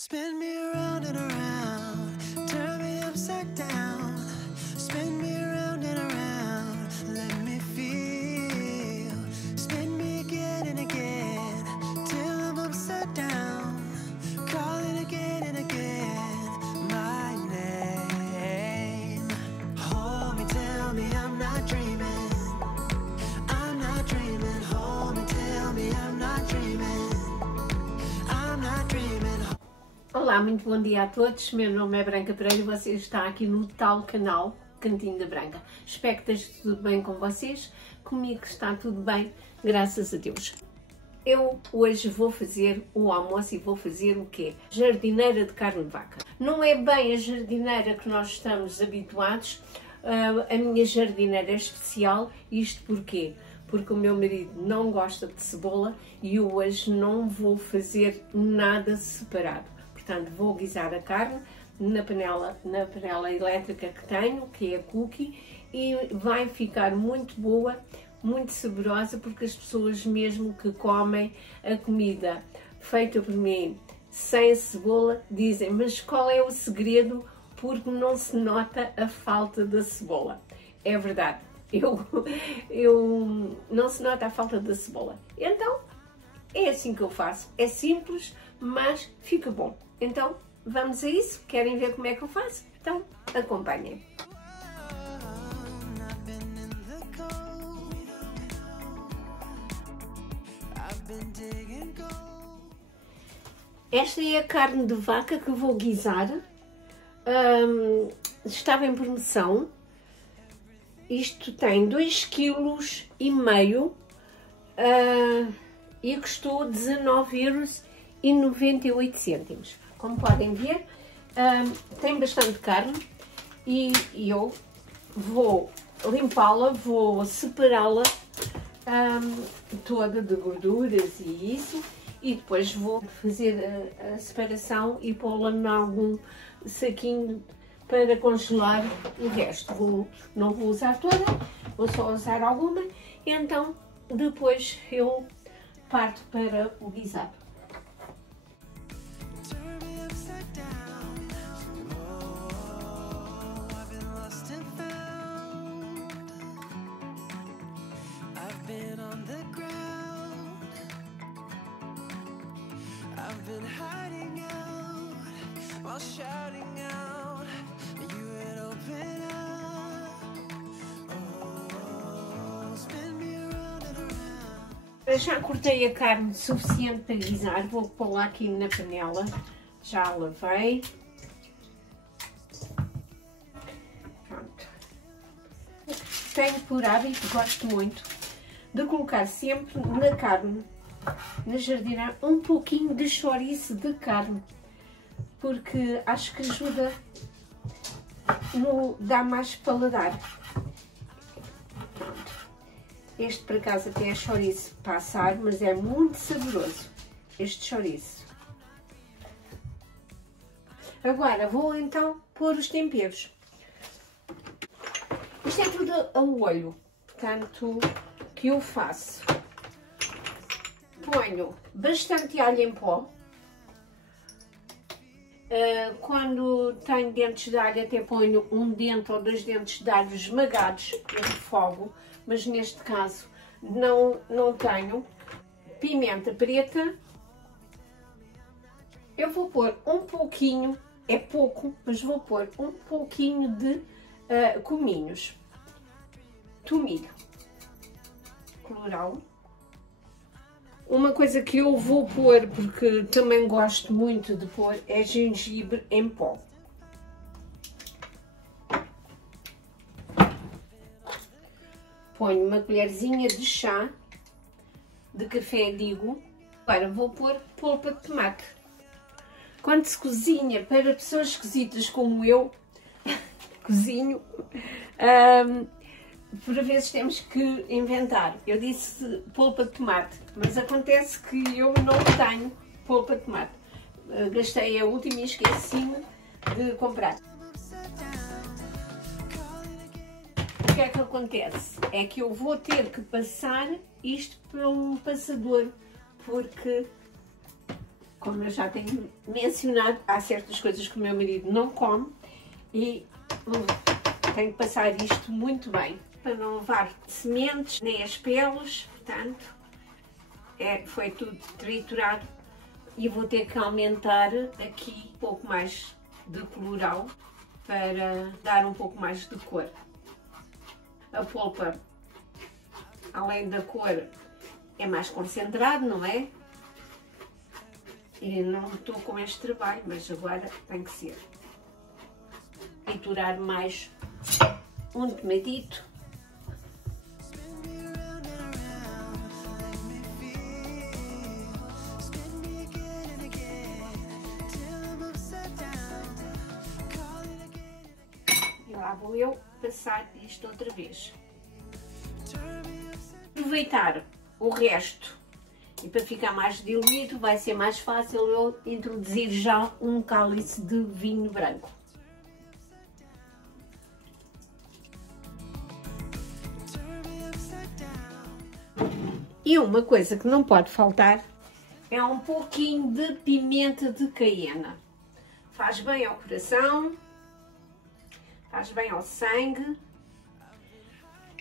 Spin me around and around, turn me upside down. Spin me around and around, let me feel. Spin me again and again, till I'm upside down. Calling again and again, my name. Hold me, tell me I'm not dreaming. I'm not dreaming. Hold me, tell me I'm not dreaming. I'm not dreaming. Olá, muito bom dia a todos, meu nome é Branca Pereira e você está aqui no tal canal Cantinho da Branca. Espero que esteja tudo bem com vocês, comigo está tudo bem, graças a Deus. Eu hoje vou fazer o almoço e vou fazer o quê? Jardineira de carne de vaca. Não é bem a jardineira que nós estamos habituados, a minha jardineira é especial, isto porquê? Porque o meu marido não gosta de cebola e eu hoje não vou fazer nada separado. Portanto, vou guisar a carne na panela elétrica que tenho, que é a cookie, e vai ficar muito boa, muito saborosa, porque as pessoas mesmo que comem a comida feita por mim sem cebola dizem, mas qual é o segredo? Porque não se nota a falta da cebola. É verdade, não se nota a falta da cebola. Então, é assim que eu faço. É simples, mas fica bom. Então, vamos a isso? Querem ver como é que eu faço? Então, acompanhem. Esta é a carne de vaca que vou guisar. Estava em promoção. Isto tem 2,5 kg e custou 19,98 €. Como podem ver, tem bastante carne e eu vou limpá-la, vou separá-la toda de gorduras e isso, e depois vou fazer a separação e pô-la em algum saquinho para congelar o resto. Não vou usar toda, vou só usar alguma, e então depois eu parto para o guisado. I've been hiding out while shouting out. You had opened up. Oh, spin me around and around. Eu já cortei a carne suficiente para guisar. Vou pô-la aqui na panela. Já lavei. Pronto. Tenho por hábito, gosto muito, de colocar sempre na carne, na jardineira, um pouquinho de chouriço de carne, porque acho que ajuda, dá mais paladar. Pronto. Este por acaso até é chouriço para assar, mas é muito saboroso este chouriço. Agora vou então pôr os temperos. Isto é tudo a olho, portanto, que eu faço. Ponho bastante alho em pó. Quando tenho dentes de alho, até ponho um dente ou 2 dentes de alho esmagados e refogo, mas neste caso não tenho. Pimenta preta. Eu vou pôr um pouquinho, é pouco, mas vou pôr um pouquinho de cominhos. Tomilho colorau. Uma coisa que eu vou pôr, porque também gosto muito de pôr, é gengibre em pó. Ponho uma colherzinha de chá de café, digo. Agora vou pôr polpa de tomate. Quando se cozinha para pessoas esquisitas como eu, cozinho, por vezes temos que inventar. Eu disse polpa de tomate, mas acontece que eu não tenho polpa de tomate. Gastei a última e esqueci-me de comprar. O que é que acontece? É que eu vou ter que passar isto para um passador, porque como eu já tenho mencionado, há certas coisas que o meu marido não come e tenho que passar isto muito bem para não levar sementes nem as pelos, portanto foi tudo triturado e vou ter que aumentar aqui um pouco mais de colorau para dar um pouco mais de cor. A polpa, além da cor, é mais concentrado, não é? E não estou com este trabalho, mas agora tem que ser. Triturar mais um tomatito. E lá vou eu passar isto outra vez. Aproveitar o resto e para ficar mais diluído vai ser mais fácil eu introduzir já um cálice de vinho branco. E uma coisa que não pode faltar é um pouquinho de pimenta de caiena. Faz bem ao coração, faz bem ao sangue.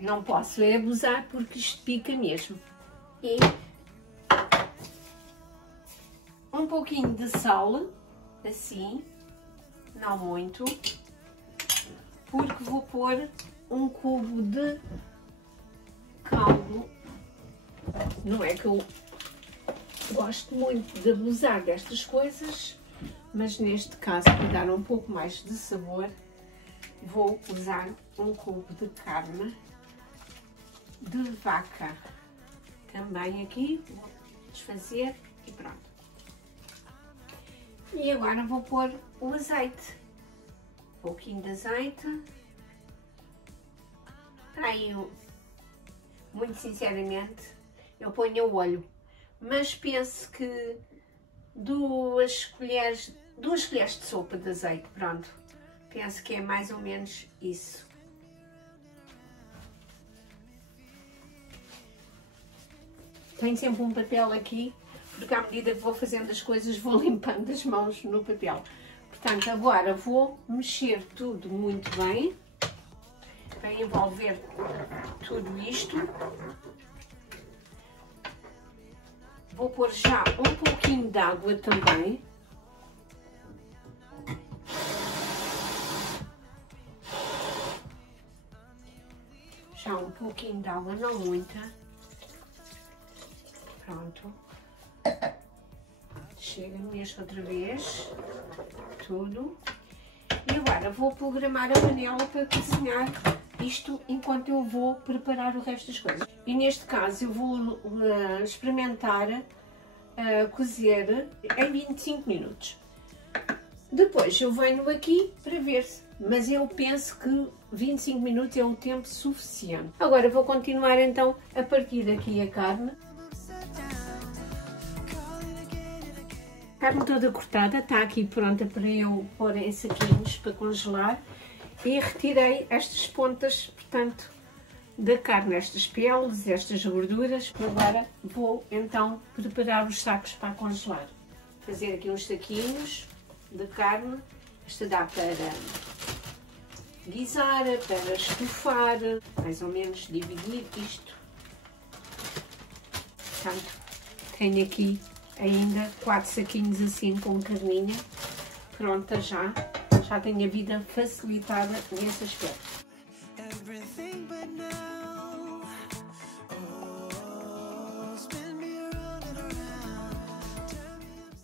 Não posso abusar porque isto pica mesmo. E um pouquinho de sal, assim, não muito, porque vou pôr um cubo de caldo. Não é que eu gosto muito de abusar destas coisas, mas neste caso, para dar um pouco mais de sabor, vou usar um cubo de carne de vaca. Também aqui, vou desfazer e pronto. E agora vou pôr o azeite. Um pouquinho de azeite. Aí, muito sinceramente, eu ponho o olho, mas penso que 2 colheres de sopa de azeite, pronto. Penso que é mais ou menos isso. Tenho sempre um papel aqui, porque à medida que vou fazendo as coisas vou limpando as mãos no papel. Portanto, agora vou mexer tudo muito bem, para envolver tudo isto. Vou pôr já um pouquinho de água também. Já um pouquinho de água, não muita. Pronto. Chega, mexo outra vez. Tudo. E agora vou programar a panela para cozinhar isto enquanto eu vou preparar o resto das coisas. E neste caso eu vou experimentar cozer em 25 minutos. Depois eu venho aqui para ver se, mas eu penso que 25 minutos é um tempo suficiente. Agora vou continuar então a partir daqui a carne. A carne toda cortada, está aqui pronta para eu pôr em saquinhos para congelar. E retirei estas pontas, portanto, da carne, estas peles, estas gorduras. Agora vou então preparar os sacos para congelar. Fazer aqui uns saquinhos de carne. Esta dá para guisar, para estufar, mais ou menos dividir isto. Portanto, tenho aqui ainda 4 saquinhos assim com carninha pronta já. Já tenho a vida facilitada nesse aspecto.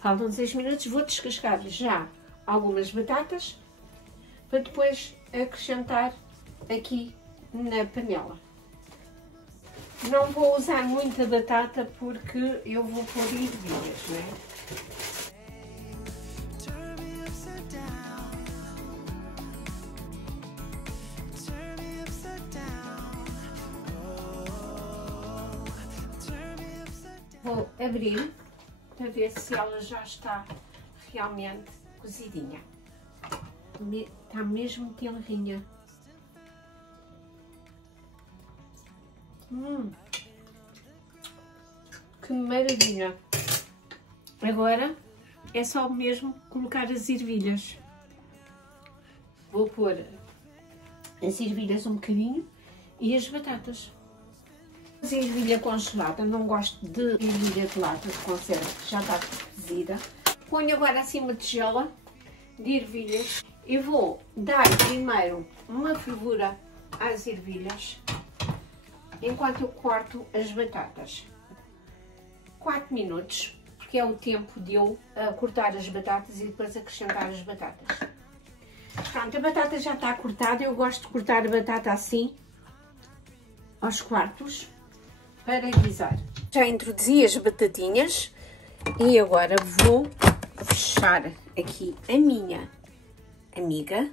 Faltam 6 minutos, vou descascar já algumas batatas para depois acrescentar aqui na panela. Não vou usar muita batata porque eu vou pôr ervilhas, não é? Vou abrir para ver se ela já está realmente cozidinha. Está mesmo tenrinha. Que maravilha! Agora é só mesmo colocar as ervilhas. Vou pôr as ervilhas um bocadinho e as batatas. A ervilha congelada, não gosto de ervilha de lata de conserva, que já está cozida. Ponho agora assim uma tigela de ervilhas e vou dar primeiro uma fervura às ervilhas enquanto eu corto as batatas. 4 minutos, porque é o tempo de eu cortar as batatas e depois acrescentar as batatas. Pronto, a batata já está cortada. Eu gosto de cortar a batata assim, aos quartos, para guisar. Já introduzi as batatinhas e agora vou fechar aqui a minha amiga.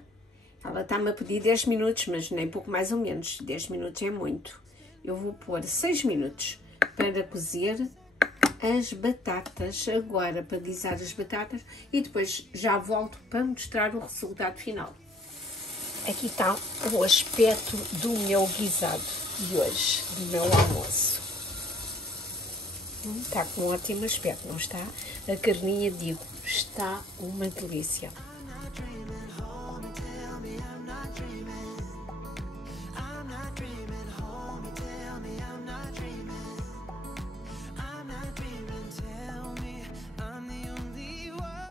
Ela está-me a pedir 10 minutos, mas nem pouco mais ou menos. 10 minutos é muito. Eu vou pôr 6 minutos para cozer as batatas, agora para guisar as batatas, e depois já volto para mostrar o resultado final. Aqui está o aspecto do meu guisado de hoje, do meu almoço. Está com um ótimo aspecto, não está? A carninha, digo, está uma delícia. I'm not dreaming.